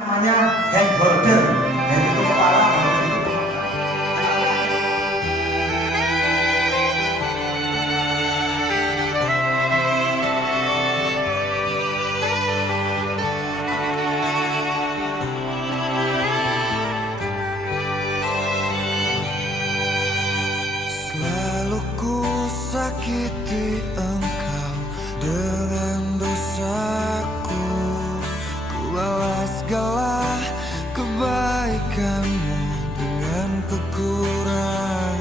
namanya hand holder, hand itu kepala. Selalu ku sakiti engkau dengan dosaku, ku balas segala kebaikanmu dengan kekurangan.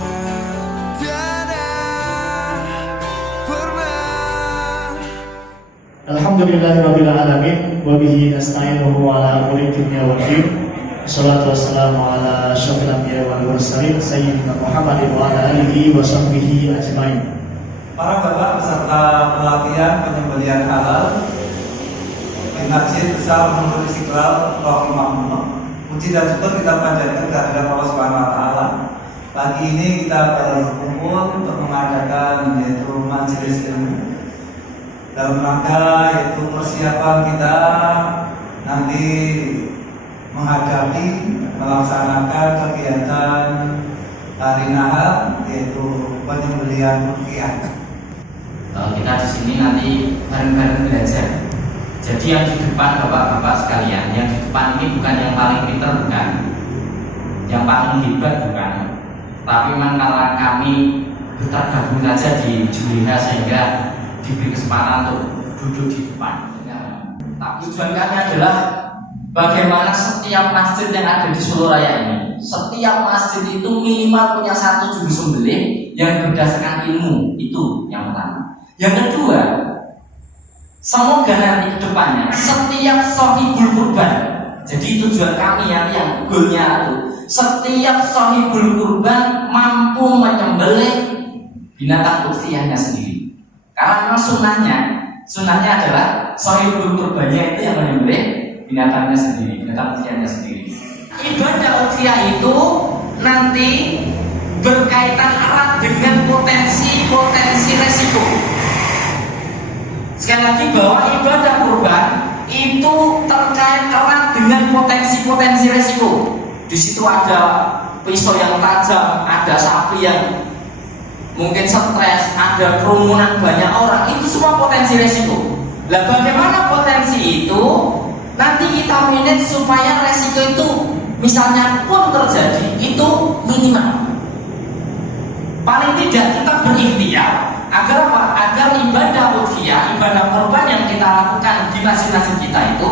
Tiada pernah. Alhamdulillahirabbil alamin wa bihi nasta'inuhu ala umuri dunya wad din. Wassalatu wassalamu ala asyrofil anbiya'i wal mursalin sayyidina Muhammadin wa ala alihi wa sahbihi ajmain. Para bapak peserta pelatihan penyembelihan halal di Masjid Besar Nurul Istiqlal Rahimahullah. Puji dan syukur kita panjatkan kehadirat Allah Subhanahu wa taala. Pagi ini kita berkumpul untuk mengadakan yaitu majelis ilmu dalam rangka yaitu persiapan kita nanti menghadapi melaksanakan kegiatan hari Nahar yaitu penyembelihan udhiyah. Kita di sini nanti bareng-bareng belajar. Jadi yang di depan bapak-bapak sekalian, yang di depan ini bukan yang paling pintar, bukan, yang paling hebat, bukan. Tapi memang karena kami tergabung saja di Juliha sehingga diberi kesempatan untuk duduk di depan. Tapi tujuan kami adalah bagaimana setiap masjid yang ada di Solo Raya ini, setiap masjid itu minimal punya satu juru sembelih yang berdasarkan ilmu. Itu yang pertama. Yang kedua, semoga nanti ke depannya setiap sohibul kurban, jadi tujuan kami yang goalnya itu setiap sohibul kurban mampu menyembelih binatang udhiyahnya sendiri. Karena sunnahnya adalah sohibul kurbannya itu yang menyembelih binatangnya sendiri, binatang udhiyahnya sendiri. Ibadah udhiyah itu nanti berkaitan erat dengan potensi resiko. Sekali lagi bahwa ibadah kurban itu terkait erat dengan potensi resiko. Di situ ada pisau yang tajam, ada sapi yang mungkin stres, ada kerumunan banyak orang, itu semua potensi resiko. Nah, bagaimana potensi itu? Nanti kita manage supaya resiko itu misalnya pun terjadi itu minimal. Paling tidak kita berikhtiar agar apa? Agar ibadah udhiyah, ibadah kurban yang kita lakukan di masjid-masjid kita itu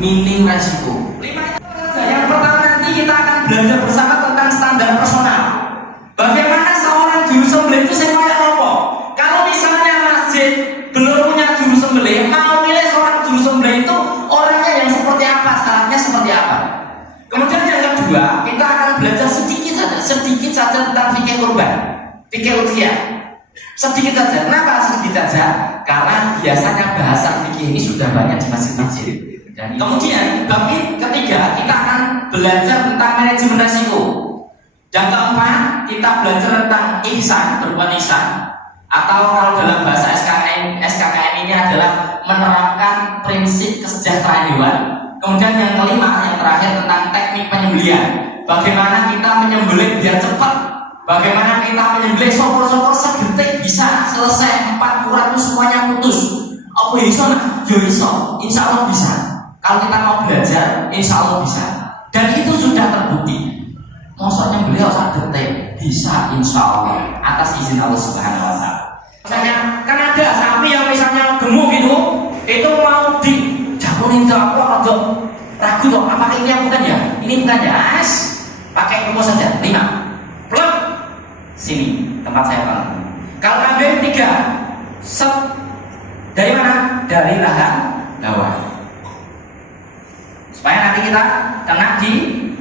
minim resiko. 5 itu saja. Yang pertama nanti kita akan belajar bersama tentang standar personal. Bagaimana seorang juru sembelih itu saya kayak apa? Kalau misalnya masjid belum punya juru sembelih, mau milih seorang juru sembelih itu orangnya yang seperti apa, syaratnya seperti apa. Kemudian yang kedua, kita akan belajar sedikit saja tentang fikih kurban, fikih udhiyah. Sedikit saja. Kenapa sedikit saja? Karena biasanya bahasa fikih ini sudah banyak di masjid-masjid. Dan kemudian bagi ketiga, kita akan belajar tentang manajemen resiko. Dan keempat, kita belajar tentang ihsan, berbuat ihsan, atau kalau dalam bahasa SKKN ini adalah menerapkan prinsip kesejahteraan hewan. Kemudian yang kelima, yang terakhir tentang teknik penyembelihan. Bagaimana kita menyembelih biar cepat, bagaimana kita menyembelih sopor-sopor sedetik bisa selesai, 4 urat itu semuanya putus. Apa bisa? Ya bisa, insya Allah bisa. Kalau kita mau belajar, insya Allah bisa. Dan itu sudah terbukti. Maksudnya beliau saat detik bisa, insya Allah atas izin Allah Subhanahu Wa Taala. Misalnya kan ada sapi yang misalnya gemuk gitu, itu mau dijamurin ke aku atau ragu tuh, apa ini yang bukan ya? Ini bukan ya? Pakai rumus saja 5. Pluk sini tempat saya paling. Kalau kambing 3 set dari mana? Dari rahang bawah, supaya nanti kita kena di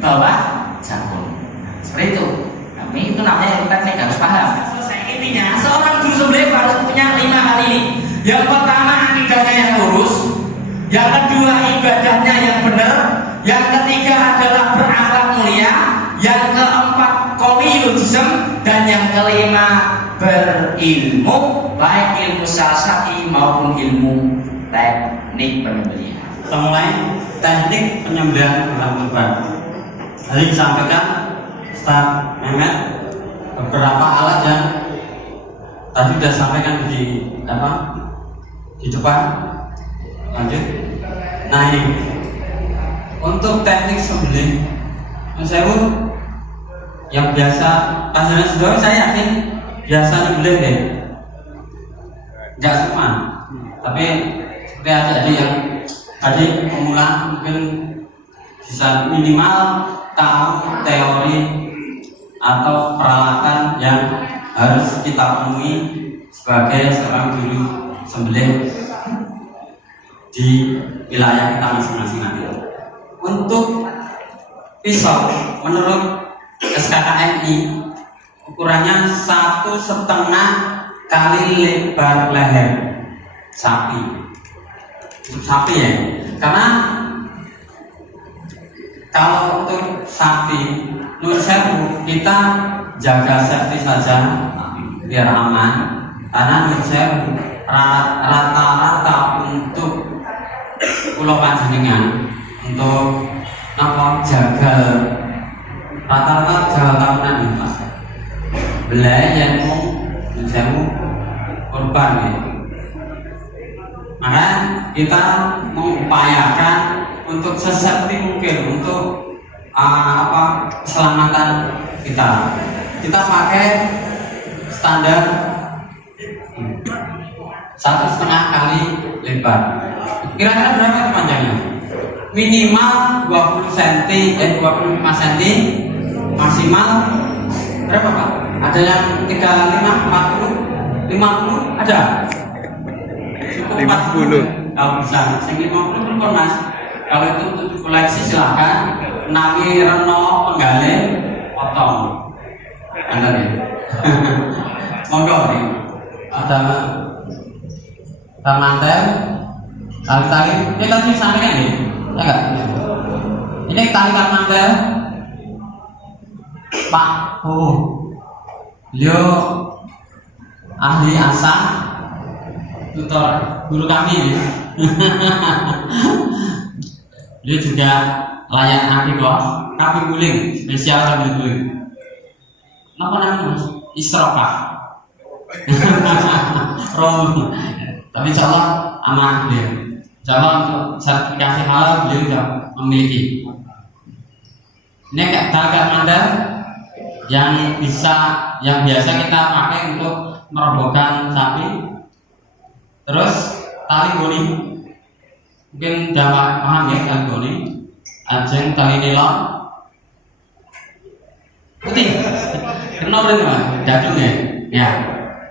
bawah jangkung. Seperti itu. Kami itu namanya teknik, harus paham. Selesai. Intinya seorang juru sembelih harus punya 5 hal ini. Yang pertama, akidahnya yang lurus. Yang kedua, ibadahnya yang benar. Yang ketiga adalah berakhlak mulia. Yang keempat, qawiyul jism. Dan yang kelima, berilmu, baik ilmu syar'i maupun ilmu teknik penyembelihan. kita mulai teknik penyembelihan hewan kurban. Tadi disampaikan Ustaz Mehmet beberapa alat yang tadi sudah sampaikan di depan. Lanjut. Nah ini untuk teknik sembelih sewu yang biasa panjenengan sedaya saya yakin biasa nyembelih deh. Enggak semua, tapi seperti adik-adik yang tadi pemula mungkin bisa minimal tahu teori atau peralatan yang harus kita penuhi sebagai seorang juru sembelih di wilayah kita masing-masing nanti. Untuk pisau menurut SKKMI ukurannya 1,5 kali lebar leher sapi. Untuk sapi ya, karena kalau untuk sapi menurut saya kita jaga safety saja biar aman, karena menurut saya rata-rata untuk pulau panjenengan untuk jagal rata-rata jagal tahunan nih mas, belai yang mau menjamu korban ya. Maka kita mengupayakan untuk sesafety mungkin untuk keselamatan kita. Kita pakai standar 1,5 kali lebar. Kira-kira berapa panjangnya? Minimal 20 cm, 25 cm, maksimal berapa Pak? Ada yang 35, 40, 50 ada? Cukup 40. Kalau bisa, yang 50 pun mas. Kalau itu untuk koleksi silahkan. Nami reno penggalih potong. Anda nih. Monggo nih. Ada mantel, tali-tali. Ini tadi sampaikan nih. Ya enggak? Ini tali mantel. Pak beliau ahli asah, tutor guru kami. Dia juga layak akikoh, kami guling spesial kami guling. Apa namanya mas? Isrofah. Rom. Tapi insyaallah aman beliau. Insyaallah untuk sertifikasi halal beliau sudah memiliki. Ini kayak mandar yang biasa kita pakai untuk merobohkan sapi. Terus tali goni, mungkin udah paham ya tali goni. Ajeng tali nilon putih, kenapa itu mas? Jadung ya.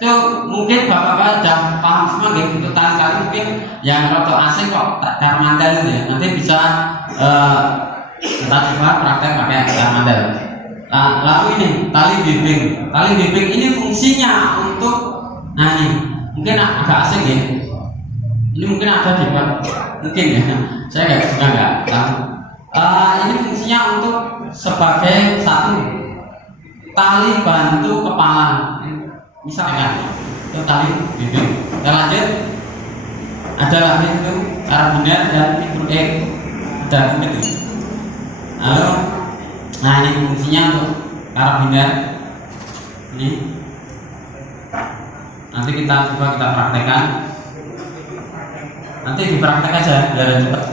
Itu mungkin bapak-bapak sudah paham semua gitu. Untuk tali-tali mungkin yang roto asing kok dar mandel itu ya. Nanti bisa kita coba praktek pakai dar mandel. Nah, lalu ini tali bibing. Tali bibing ini fungsinya untuk, nah ini mungkin agak asing ya. Ini mungkin ada di mungkin ya. Saya nggak tahu. Ini fungsinya untuk sebagai satu tali bantu kepala. Misalkan itu tali bibing. Kita lanjut. Ada lagi itu karabiner dan fitur X dan itu. Lalu, nah ini fungsinya untuk karabiner ini. Nanti kita coba kita praktekkan. Nanti dipraktek aja biar cepat.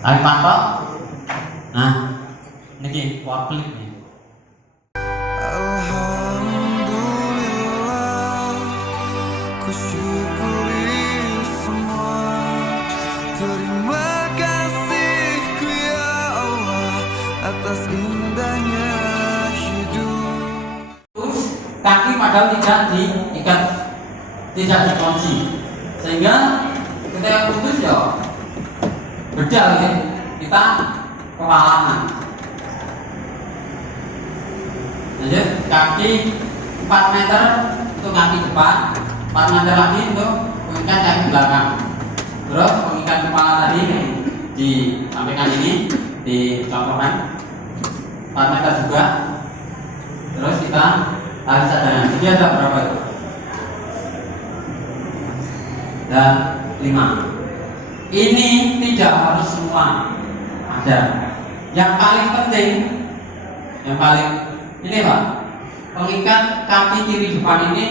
Tarik patok. Nah, ini waktu ini. Alhamdulillah, ku syukuri semua. Terima kasih-Ku ya Allah atas indahnya hidup. Kaki padahal tidak diikat, tidak dikunci, sehingga ketika putus ya bedal ya, kita kewalahan. Lanjut, kaki 4 meter untuk kaki depan, 4 meter lagi untuk mengikat kaki belakang. Terus mengikat kepala tadi disampaikan ini dicontohkan 4 meter juga. Terus kita tarik cadangan. Jadi ada berapa itu? Dan 5. ini tidak harus semua ada. Yang paling penting, yang paling ini Pak, pengikat kaki kiri depan ini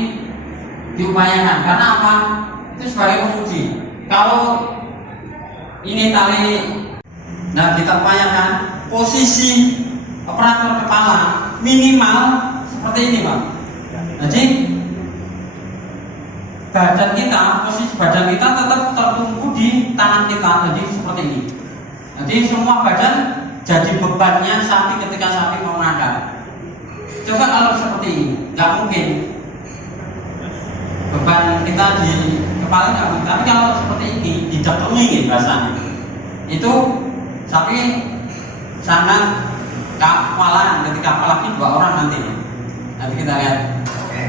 diupayakan. Karena apa? Itu sebagai penguji. Kalau ini tali, nah kita upayakan posisi operator kepala minimal seperti ini Pak. Jadi badan kita, posisi badan kita tetap tertumpu di tangan kita, jadi seperti ini. Jadi semua badan jadi bebannya sapi ketika sapi mau mengangkat. Coba kalau seperti ini, nggak mungkin. Beban kita di kepala nggak mungkin. Tapi kalau seperti ini, didekengi bahasanya, itu sapi sangat kewalahan ketika apalagi 2 orang nanti. Nanti kita lihat. Oke.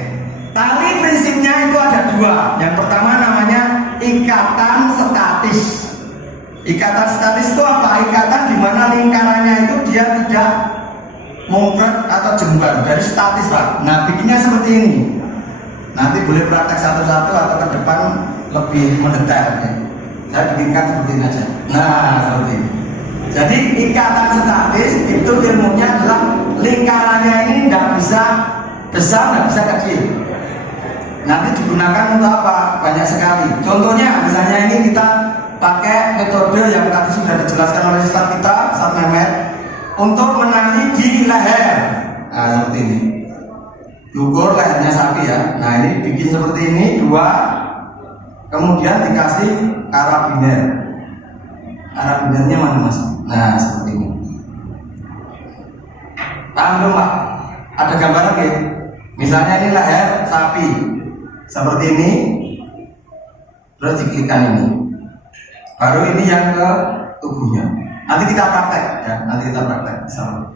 Tali prinsipnya itu ada 2. Yang pertama namanya ikatan statis. Ikatan statis itu apa? Ikatan di mana lingkarannya itu dia tidak mumpret atau jembar, dari statis Pak. Nah bikinnya seperti ini. Nanti boleh praktek satu-satu atau ke depan lebih mendetail. Ya. Saya bikinkan seperti ini aja. Nah seperti ini. Jadi ikatan statis itu ilmunya adalah lingkarannya ini tidak bisa besar, tidak bisa kecil. Nanti digunakan untuk apa? Banyak sekali. Contohnya misalnya ini kita pakai metode yang tadi sudah dijelaskan oleh Ustaz kita, Ustaz Mehmet, untuk menali di leher. Nah seperti ini. Diukur lehernya sapi ya. Nah ini bikin seperti ini 2. Kemudian dikasih karabiner. Karabinernya mana mas? Nah seperti ini. Paham belum Pak? Ada gambaran ya? Misalnya ini leher sapi seperti ini, terus diklikkan ini. Baru ini yang ke tubuhnya. Nanti kita praktek ya, nanti kita praktek sama.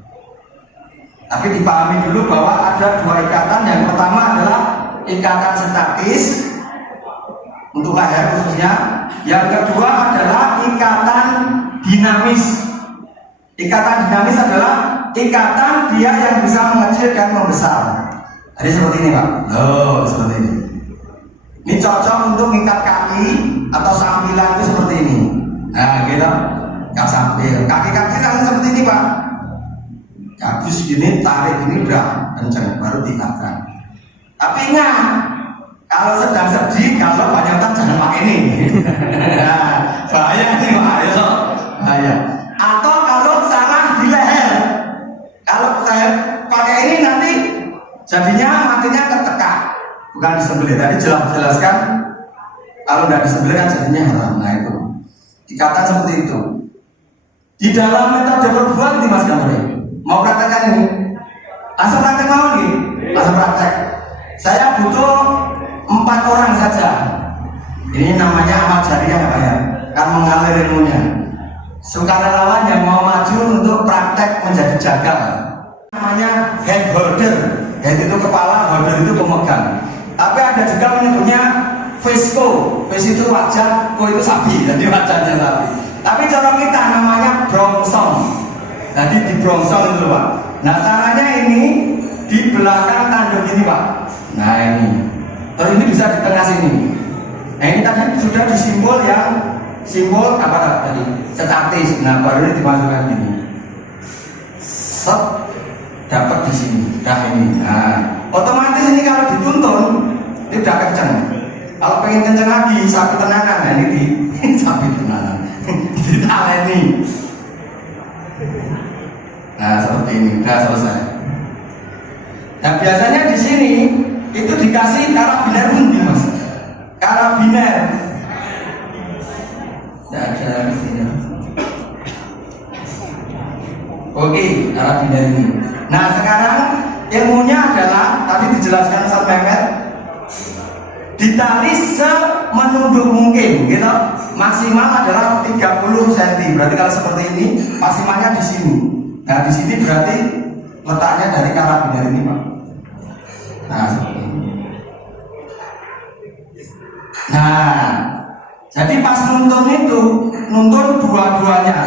Tapi dipahami dulu bahwa ada 2 ikatan. Yang pertama adalah ikatan statis untuk leher khususnya. Yang kedua adalah ikatan dinamis. Ikatan dinamis adalah ikatan dia yang bisa mengecil dan membesar. Jadi seperti ini Pak. Loh, seperti ini. Ini cocok untuk mengikat kaki atau sambilan itu seperti ini. Nah, gitu. Gak sambil. Kaki-kaki langsung seperti ini, Pak. Kaki segini, tarik ini udah kencang, baru diikatkan. Tapi ingat, kalau sedang sedih, kalau banyak otak jangan pakai ini. Nah, bahaya ini, Pak. Ya, bahaya. Atau kalau salah di leher. Kalau leher pakai ini nanti jadinya matinya ketekak. Bukan disembelih, tadi jelaskan kalau tidak disembelih kan jadinya haram. Nah itu ikatan seperti itu. Di dalam metode perbuat ini Mas Gambar, mau praktekkan ini? Langsung praktek mau nih? Langsung praktek. Saya butuh 4 orang saja. Ini namanya amal jariah Pak ya, kan mengalir ilmunya. Sukarelawan yang mau maju untuk praktek menjadi jagal. Namanya hand holder, yaitu kepala, holder itu pemegang. Tapi ada juga menyebutnya Vesco. Ves itu wajah, ko itu sapi, jadi wajahnya sapi. Tapi cara kita namanya brongsong. Jadi di brongsong itu Pak. Nah caranya ini di belakang tanduk ini Pak. Nah ini. Terus ini bisa di tengah sini. Nah ini tadi sudah disimbol yang simbol apa tadi? Statis. Nah baru ini dimasukkan gini. Set dapat di sini. Nah ini. Nah otomatis ini kalau dituntun ini udah kenceng. Kalau pengen kenceng lagi sapi tenanan, nah ini di sapi tenanan ditaleni. Nah seperti ini udah selesai. Nah biasanya di sini itu dikasih karabiner pun Mas. Karabiner. Tidak ada di sini. Oke, karabiner ini. Nah sekarang ilmunya adalah tadi dijelaskan Ustaz Mehmet, ditali semenunduk mungkin gitu. Maksimal adalah 30 cm. Berarti kalau seperti ini maksimalnya di sini. Nah di sini berarti letaknya dari karabiner ini Pak. Nah seperti ini. Nah jadi pas nuntun itu nuntun dua-duanya.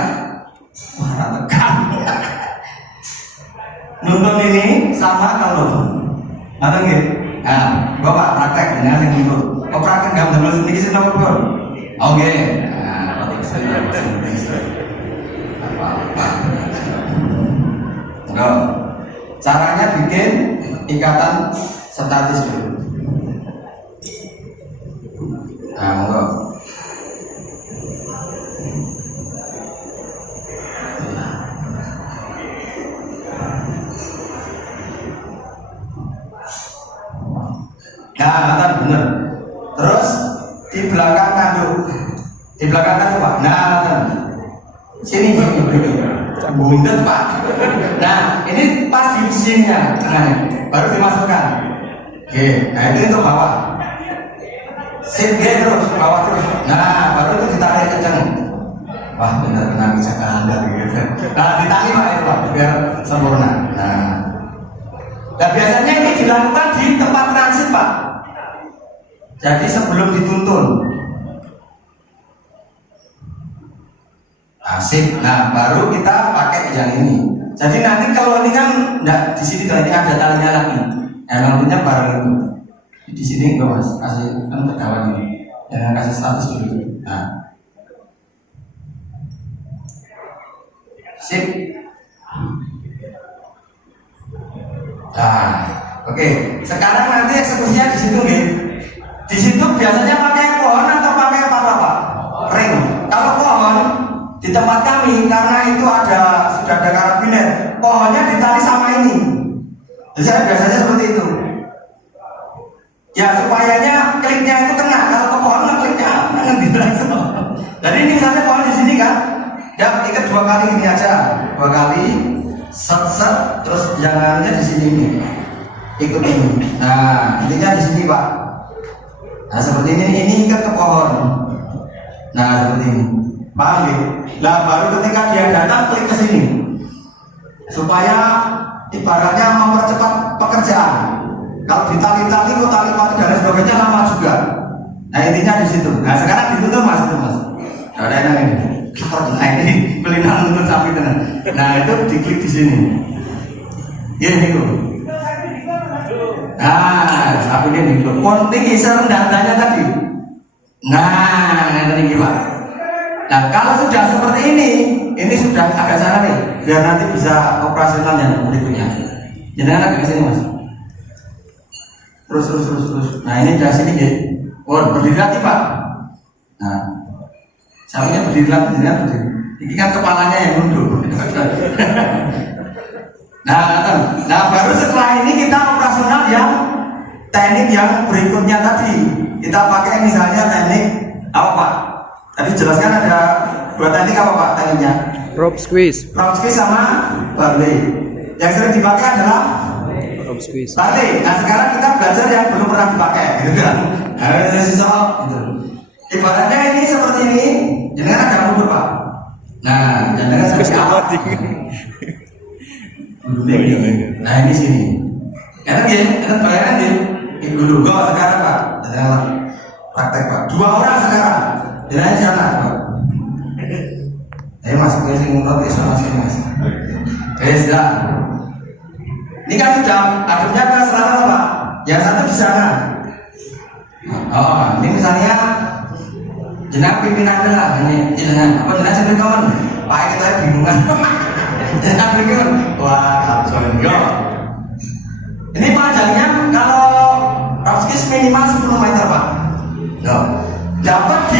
Wah tekan. Nuntun ini sama kalau ada nggak? Nah, Bapak praktek dengan yang nuntun. Oh praktek nggak benar sendiri sih nomor. Oke. Nah, Apa-apa. Enggak. Caranya bikin ikatan statis dulu. Nah, enggak. Nah, kan bener. Terus di belakang tanduk, di belakang tanduk Pak. Nah, kan sini bundet Pak. Nah, ini pas di sini ya, tengahnya, baru dimasukkan. Oke, nah itu untuk bawah. Sip terus, bawah terus. Nah, baru itu ditarik kencang. Wah, benar-benar bisa Anda gitu. Nah, ditarik Pak itu Pak, biar sempurna. Nah, biasanya ini dilakukan di tempat transit Pak. Jadi sebelum dituntun. Asik. Nah, baru kita pakai yang ini. Jadi nanti kalau ini kan enggak di sini kalau ini ada talinya lagi. Emang punya bareng itu. Di sini enggak Mas, kasih kan kedawan ini. Jangan kasih status dulu. Nah. Sip. Nah, oke. Sekarang nanti eksekusinya di situ nggih. Di situ biasanya pakai pohon atau pakai apa? Ring. Kalau pohon di tempat kami karena itu sudah ada karabiner, pohonnya ditali sama ini. Jadi saya biasanya seperti itu. Ya supayanya kliknya itu kena. Kalau ke pohon kliknya ngendi langsung. Jadi ini misalnya pohon di sini kan, ya ikat 2 kali ini aja, 2 kali, set, terus jangannya di sini nih, ikut ini. Nah intinya di sini Pak. Nah seperti ini ikat ke pohon. Nah seperti ini, paham ya? Nah baru ketika dia datang klik ke sini, supaya ibaratnya mempercepat pekerjaan. Kalau ditali-tali kok tali-tali dan sebagainya lama juga. Nah intinya di situ. Nah sekarang ditutup Mas itu Mas. Ada enak ini. Nah ini pelindung tuntun sapi tenang. Nah itu diklik di sini. Ya ini kok. Nah sapi ini dulu. Tinggi serendahnya tadi. Nah ini Pak. Nah kalau sudah seperti ini sudah agak salah nih. Biar nanti bisa operasional yang berikutnya. Jangan agak ke sini Mas. Terus. Nah ini dari sini ya. Oh berdiri lagi Pak. Nah sapinya berdiri lagi, berdiri. Ini kan kepalanya yang mundur. Nah baru setelah ini kita operasional yang teknik yang berikutnya tadi. Kita pakai misalnya teknik apa Pak? Tadi jelaskan ada 2 teknik apa Pak tekniknya? Rope squeeze. Rope squeeze sama barley. Yang sering dipakai adalah Rope squeeze. barley. Nah sekarang kita belajar yang belum pernah dipakai, gitu kan? Harus gitu. Ibaratnya ini seperti ini, jangan agak mundur Pak. Nah, jangan seperti apa? Nah ini sini. Enak ya, enak bayaran ya. Ini dulu, sekarang Pak. Praktek Pak. 2 orang sekarang. Jangan sana Pak. Mas, gue sing ngerti sama sini Mas. Sudah. Ini kan sudah aduknya ke selatan Pak. Yang satu di sana. Oh, ini misalnya jenab pimpinan lah ini jenengan. Apa jenengan sampai kawan? Pak kita bingungan. Jenab bingung. Wah, kapsul yo. Ini panjangnya kalau rope squeeze minimal 10 meter Pak. Dapat di